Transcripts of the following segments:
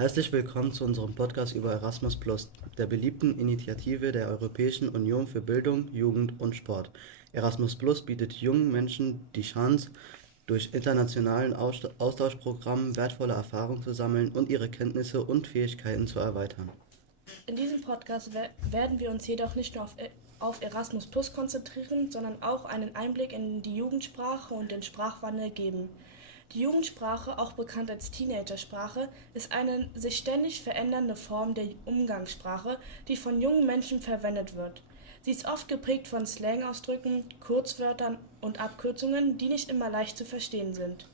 Herzlich willkommen zu unserem Podcast über Erasmus+, der beliebten Initiative der Europäischen Union für Bildung, Jugend und Sport. Erasmus+ bietet jungen Menschen die Chance, durch internationalen Austauschprogrammen wertvolle Erfahrungen zu sammeln und ihre Kenntnisse und Fähigkeiten zu erweitern. In diesem Podcast werden wir uns jedoch nicht nur auf Erasmus Plus konzentrieren, sondern auch einen Einblick in die Jugendsprache und den Sprachwandel geben. Die Jugendsprache, auch bekannt als Teenagersprache, ist eine sich ständig verändernde Form der Umgangssprache, die von jungen Menschen verwendet wird. Sie ist oft geprägt von Slangausdrücken, Kurzwörtern und Abkürzungen, die nicht immer leicht zu verstehen sind.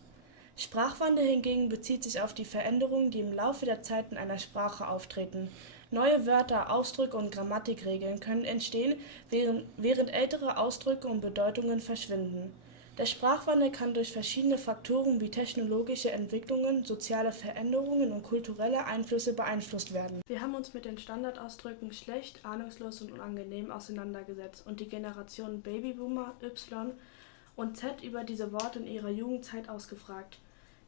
Sprachwandel hingegen bezieht sich auf die Veränderungen, die im Laufe der Zeit in einer Sprache auftreten. Neue Wörter, Ausdrücke und Grammatikregeln können entstehen, während ältere Ausdrücke und Bedeutungen verschwinden. Der Sprachwandel kann durch verschiedene Faktoren wie technologische Entwicklungen, soziale Veränderungen und kulturelle Einflüsse beeinflusst werden. Wir haben uns mit den Standardausdrücken schlecht, ahnungslos und unangenehm auseinandergesetzt und die Generationen Babyboomer, Y und Z über diese Worte in ihrer Jugendzeit ausgefragt.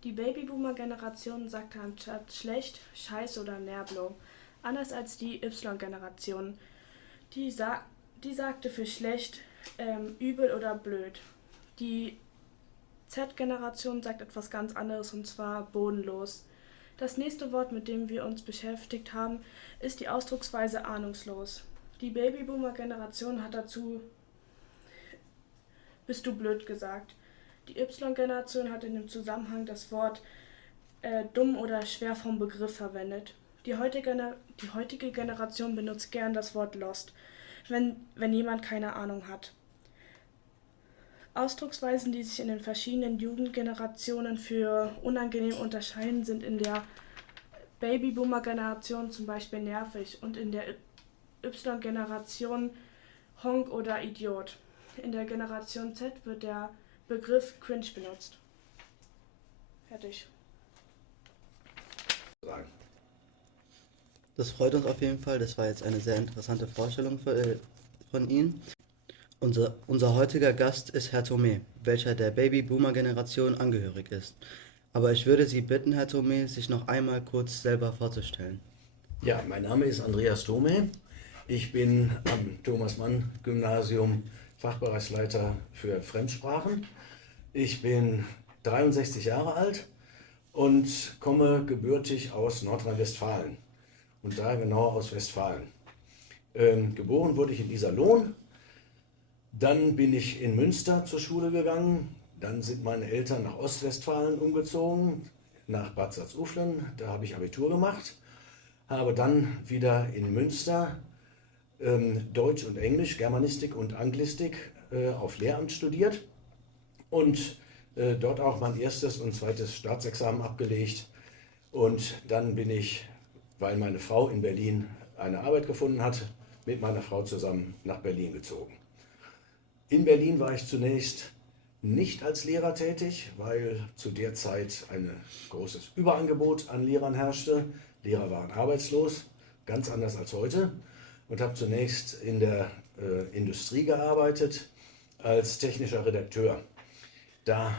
Die Babyboomer-Generation sagte anstatt schlecht, scheiße oder Närblo, anders als die Y-Generation. Die sagte für schlecht, übel oder blöd. Die Z-Generation sagt etwas ganz anderes, und zwar bodenlos. Das nächste Wort, mit dem wir uns beschäftigt haben, ist die Ausdrucksweise ahnungslos. Die Babyboomer-Generation hat dazu bist du blöd gesagt. Die Y-Generation hat in dem Zusammenhang das Wort dumm oder schwer vom Begriff verwendet. Die heutige Generation benutzt gern das Wort lost, wenn jemand keine Ahnung hat. Ausdrucksweisen, die sich in den verschiedenen Jugendgenerationen für unangenehm unterscheiden, sind in der Babyboomer-Generation zum Beispiel nervig und in der Y-Generation Honk oder Idiot. In der Generation Z wird der Begriff cringe benutzt. Fertig. Das freut uns auf jeden Fall, das war jetzt eine sehr interessante Vorstellung von Ihnen. Unser heutiger Gast ist Herr Thome, welcher der Babyboomer-Generation angehörig ist. Aber ich würde Sie bitten, Herr Thome, sich noch einmal kurz selber vorzustellen. Ja, mein Name ist Andreas Thome. Ich bin am Thomas-Mann-Gymnasium Fachbereichsleiter für Fremdsprachen. Ich bin 63 Jahre alt und komme gebürtig aus Nordrhein-Westfalen und da genau aus Westfalen. Geboren wurde ich in Iserlohn, dann bin ich in Münster zur Schule gegangen, dann sind meine Eltern nach Ostwestfalen umgezogen, nach Bad Salzuflen, da habe ich Abitur gemacht, habe dann wieder in Münster Deutsch und Englisch, Germanistik und Anglistik auf Lehramt studiert und dort auch mein erstes und zweites Staatsexamen abgelegt. Und dann bin ich, weil meine Frau in Berlin eine Arbeit gefunden hat, mit meiner Frau zusammen nach Berlin gezogen. In Berlin war ich zunächst nicht als Lehrer tätig, weil zu der Zeit ein großes Überangebot an Lehrern herrschte. Lehrer waren arbeitslos, ganz anders als heute. Und habe zunächst in der Industrie gearbeitet als technischer Redakteur. Da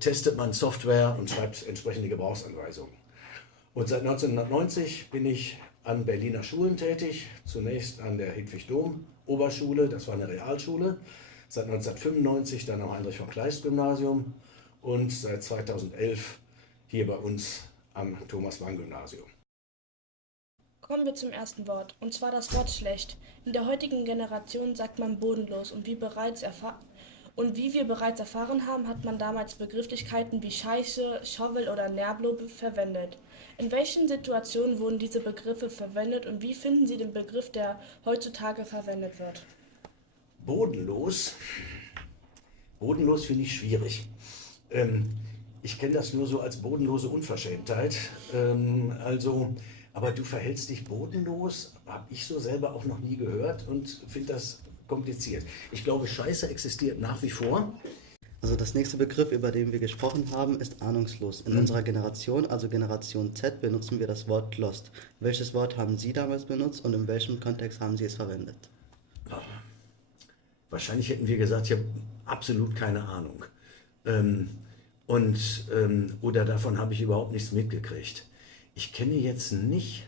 testet man Software und schreibt entsprechende Gebrauchsanweisungen. Und seit 1990 bin ich an Berliner Schulen tätig, zunächst an der Hedwig-Dohm-Oberschule, das war eine Realschule, seit 1995 dann am Heinrich-von-Kleist-Gymnasium und seit 2011 hier bei uns am Thomas-Mann-Gymnasium. Kommen wir zum ersten Wort, und zwar das Wort schlecht. In der heutigen Generation sagt man bodenlos und wie wir bereits erfahren haben, hat man damals Begrifflichkeiten wie Scheiße, Shovel oder Närblo verwendet. In welchen Situationen wurden diese Begriffe verwendet und wie finden Sie den Begriff, der heutzutage verwendet wird? Bodenlos finde ich schwierig. Ich kenne das nur so als bodenlose Unverschämtheit. Aber du verhältst dich bodenlos, habe ich so selber auch noch nie gehört und finde das kompliziert. Ich glaube, Scheiße existiert nach wie vor. Also das nächste Begriff, über den wir gesprochen haben, ist ahnungslos. In unserer Generation, also Generation Z, benutzen wir das Wort lost. Welches Wort haben Sie damals benutzt und in welchem Kontext haben Sie es verwendet? Wahrscheinlich hätten wir gesagt, ich habe absolut keine Ahnung. Oder davon habe ich überhaupt nichts mitgekriegt. Ich kenne jetzt nicht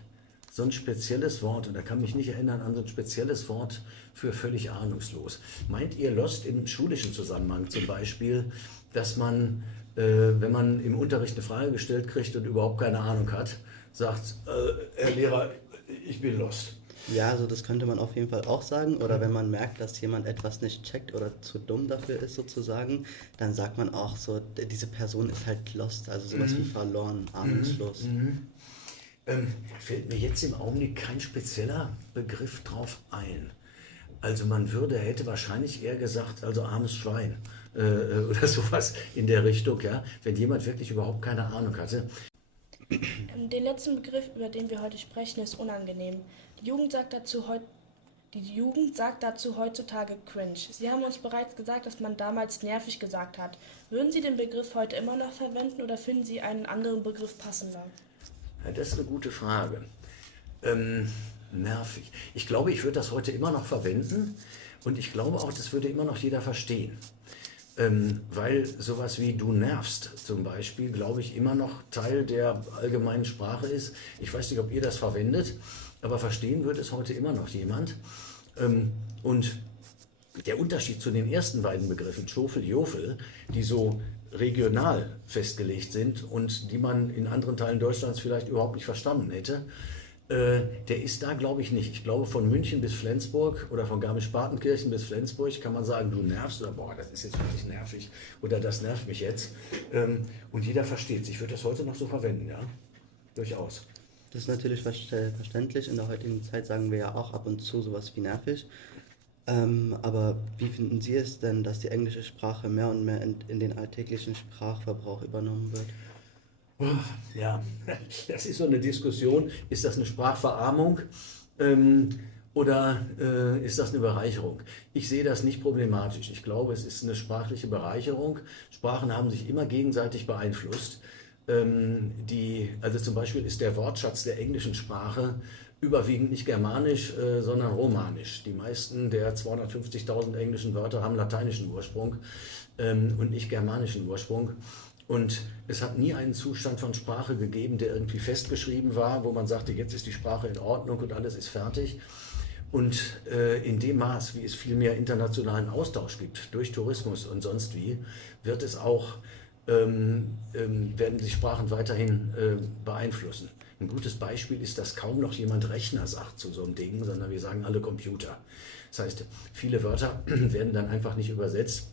so ein spezielles Wort, und da kann mich nicht erinnern an so ein spezielles Wort für völlig ahnungslos. Meint ihr Lost im schulischen Zusammenhang zum Beispiel, dass man, wenn man im Unterricht eine Frage gestellt kriegt und überhaupt keine Ahnung hat, sagt, Herr Lehrer, ich bin lost? Ja, also das könnte man auf jeden Fall auch sagen. Oder wenn man merkt, dass jemand etwas nicht checkt oder zu dumm dafür ist sozusagen, dann sagt man auch so, diese Person ist halt lost, also sowas wie verloren, ahnungslos. Fällt mir jetzt im Augenblick kein spezieller Begriff drauf ein. Also hätte wahrscheinlich eher gesagt, also armes Schwein oder sowas in der Richtung, ja, wenn jemand wirklich überhaupt keine Ahnung hatte. Den letzten Begriff, über den wir heute sprechen, ist unangenehm. Die Jugend sagt dazu heutzutage cringe. Sie haben uns bereits gesagt, dass man damals nervig gesagt hat. Würden Sie den Begriff heute immer noch verwenden oder finden Sie einen anderen Begriff passender? Ja, das ist eine gute Frage. Nervig. Ich glaube, ich würde das heute immer noch verwenden und ich glaube auch, das würde immer noch jeder verstehen. Weil sowas wie du nervst zum Beispiel, glaube ich, immer noch Teil der allgemeinen Sprache ist. Ich weiß nicht, ob ihr das verwendet, aber verstehen wird es heute immer noch jemand. Und der Unterschied zu den ersten beiden Begriffen, Schofel, Jofel, die so regional festgelegt sind und die man in anderen Teilen Deutschlands vielleicht überhaupt nicht verstanden hätte, der ist da, glaube ich, nicht. Ich glaube, von München bis Flensburg oder von Garmisch-Partenkirchen bis Flensburg kann man sagen, du nervst oder boah, das ist jetzt wirklich nervig oder das nervt mich jetzt. Und jeder versteht es. Ich würde das heute noch so verwenden, ja, durchaus. Das ist natürlich verständlich. In der heutigen Zeit sagen wir ja auch ab und zu sowas wie nervig. Aber wie finden Sie es denn, dass die englische Sprache mehr und mehr in den alltäglichen Sprachverbrauch übernommen wird? Ja, das ist so eine Diskussion. Ist das eine Sprachverarmung oder ist das eine Bereicherung? Ich sehe das nicht problematisch. Ich glaube, es ist eine sprachliche Bereicherung. Sprachen haben sich immer gegenseitig beeinflusst. Also zum Beispiel ist der Wortschatz der englischen Sprache überwiegend nicht germanisch, sondern romanisch. Die meisten der 250.000 englischen Wörter haben lateinischen Ursprung und nicht germanischen Ursprung. Und es hat nie einen Zustand von Sprache gegeben, der irgendwie festgeschrieben war, wo man sagte, jetzt ist die Sprache in Ordnung und alles ist fertig. Und in dem Maß, wie es viel mehr internationalen Austausch gibt, durch Tourismus und sonst wie, wird es auch, werden die Sprachen weiterhin beeinflussen. Ein gutes Beispiel ist, dass kaum noch jemand Rechner sagt zu so einem Ding, sondern wir sagen alle Computer. Das heißt, viele Wörter werden dann einfach nicht übersetzt.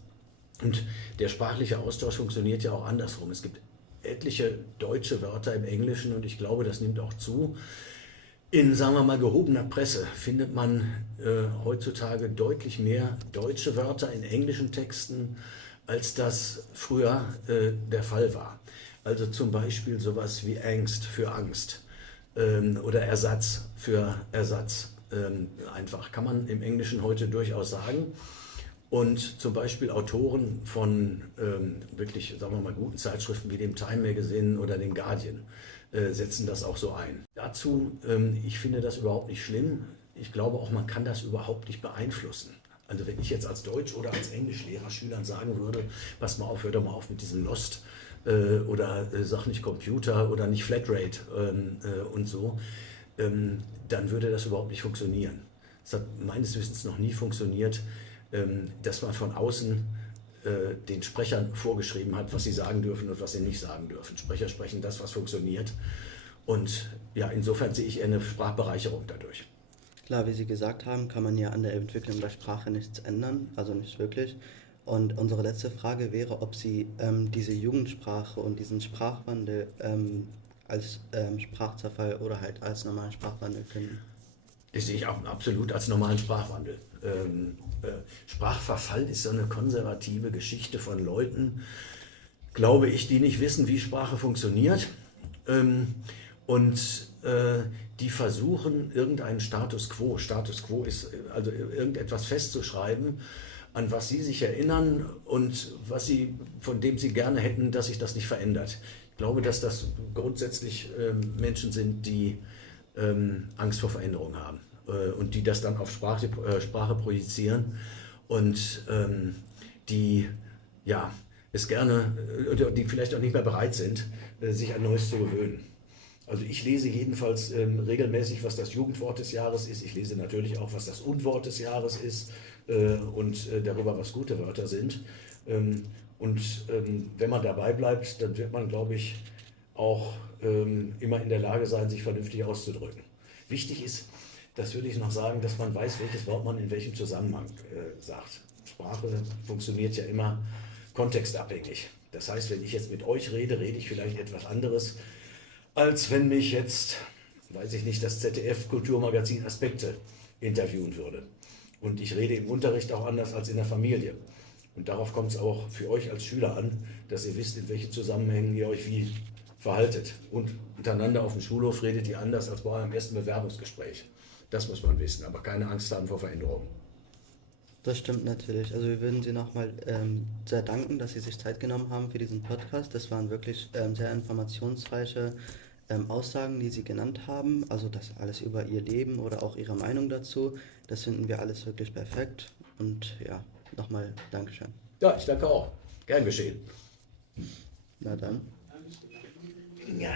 Und der sprachliche Austausch funktioniert ja auch andersrum. Es gibt etliche deutsche Wörter im Englischen und ich glaube, das nimmt auch zu. In, sagen wir mal, gehobener Presse findet man heutzutage deutlich mehr deutsche Wörter in englischen Texten, als das früher der Fall war. Also zum Beispiel sowas wie Angst für Angst oder Ersatz für Ersatz. Einfach kann man im Englischen heute durchaus sagen. Und zum Beispiel Autoren von wirklich, sagen wir mal, guten Zeitschriften wie dem Time Magazine oder dem Guardian setzen das auch so ein. Dazu, ich finde das überhaupt nicht schlimm. Ich glaube auch, man kann das überhaupt nicht beeinflussen. Also wenn ich jetzt als Deutsch- oder als Englischlehrer Schülern sagen würde, pass mal auf, hör doch mal auf mit diesem Lost oder sag nicht Computer oder nicht Flatrate und so, dann würde das überhaupt nicht funktionieren. Es hat meines Wissens noch nie funktioniert, dass man von außen den Sprechern vorgeschrieben hat, was sie sagen dürfen und was sie nicht sagen dürfen. Sprecher sprechen das, was funktioniert. Und ja, insofern sehe ich eher eine Sprachbereicherung dadurch. Klar, wie Sie gesagt haben, kann man ja an der Entwicklung der Sprache nichts ändern, also nicht wirklich. Und unsere letzte Frage wäre, ob Sie diese Jugendsprache und diesen Sprachwandel als Sprachzerfall oder halt als normalen Sprachwandel finden. Das sehe ich auch absolut als normalen Sprachwandel. Sprachverfall ist so eine konservative Geschichte von Leuten, glaube ich, die nicht wissen, wie Sprache funktioniert und die versuchen, irgendeinen Status quo ist also irgendetwas festzuschreiben, an was sie sich erinnern und von dem sie gerne hätten, dass sich das nicht verändert. Ich glaube, dass das grundsätzlich Menschen sind, die Angst vor Veränderung haben und die das dann auf Sprache projizieren und die ja, es gerne, die vielleicht auch nicht mehr bereit sind, sich an Neues zu gewöhnen. Also ich lese jedenfalls regelmäßig, was das Jugendwort des Jahres ist. Ich lese natürlich auch, was das Unwort des Jahres ist und darüber, was gute Wörter sind. Wenn man dabei bleibt, dann wird man, glaube ich, auch immer in der Lage sein, sich vernünftig auszudrücken. Wichtig ist, das will ich noch sagen, dass man weiß, welches Wort man in welchem Zusammenhang sagt. Sprache funktioniert ja immer kontextabhängig. Das heißt, wenn ich jetzt mit euch rede, rede ich vielleicht etwas anderes, als wenn mich jetzt, weiß ich nicht, das ZDF-Kulturmagazin Aspekte interviewen würde. Und ich rede im Unterricht auch anders als in der Familie. Und darauf kommt es auch für euch als Schüler an, dass ihr wisst, in welchen Zusammenhängen ihr euch wie verhaltet. Und untereinander auf dem Schulhof redet ihr anders als bei eurem ersten Bewerbungsgespräch. Das muss man wissen, aber keine Angst haben vor Veränderungen. Das stimmt natürlich. Also wir würden Sie nochmal sehr danken, dass Sie sich Zeit genommen haben für diesen Podcast. Das waren wirklich sehr informationsreiche Aussagen, die Sie genannt haben. Also das alles über Ihr Leben oder auch Ihre Meinung dazu. Das finden wir alles wirklich perfekt. Und ja, nochmal Dankeschön. Ja, ich danke auch. Gern geschehen. Na dann. Ja.